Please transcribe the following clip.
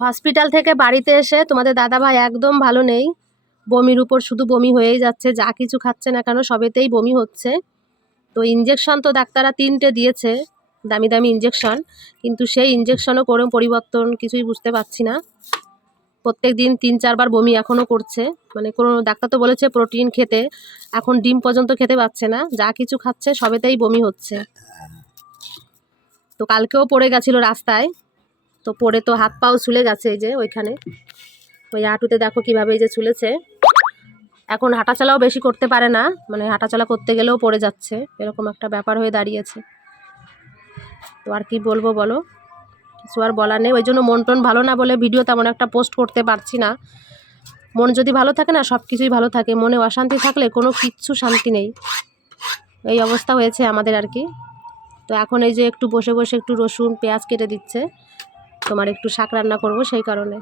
Hospital থেকে বাড়িতে এসে তোমাদের দাদাভাই একদম ভালো নেই। বমির উপর শুধু বমি হয়েই যাচ্ছে, যা কিছু খাচ্ছে না কেন সবেতেই বমি হচ্ছে। তো ইঞ্জেকশন তো ডাক্তাররা 3টে দিয়েছে, দামি দামি ইঞ্জেকশন, কিন্তু সেই ইঞ্জেকশনও করে পরিবর্তন কিছুই বুঝতে পারছি না। প্রত্যেক দিন 3-4 বার বমি এখনও করছে। মানে কোনো ডাক্তার তো বলেছে প্রোটিন খেতে, এখন ডিম পর্যন্ত খেতে পাচ্ছে না, যা কিছু খাচ্ছে সবেতেই বমি হচ্ছে। তো কালকেও পড়ে গেছিলো রাস্তায়, তো পড়ে তো হাত পাও ছুলে গেছে, এই যে ওইখানে ওই হাঁটুতে দেখো কিভাবে এই যে ছুলেছে। এখন হাঁটাচলাও বেশি করতে পারে না, মানে হাঁটাচলা করতে গেলেও পড়ে যাচ্ছে, এরকম একটা ব্যাপার হয়ে দাঁড়িয়েছে। তো আর কি বলবো বলো, কিছু আর বলার নেই। ওই জন্য মন টন ভালো না বলে ভিডিও তেমন একটা পোস্ট করতে পারছি না। মন যদি ভালো থাকে না সব কিছুই ভালো থাকে, মনে অশান্তি থাকলে কোনো কিচ্ছু শান্তি নেই। এই অবস্থা হয়েছে আমাদের আর কি। তো এখন এই যে একটু বসে বসে একটু রসুন পেঁয়াজ কেটে দিচ্ছে, তোমার একটু শাক রান্না করব সেই কারণে।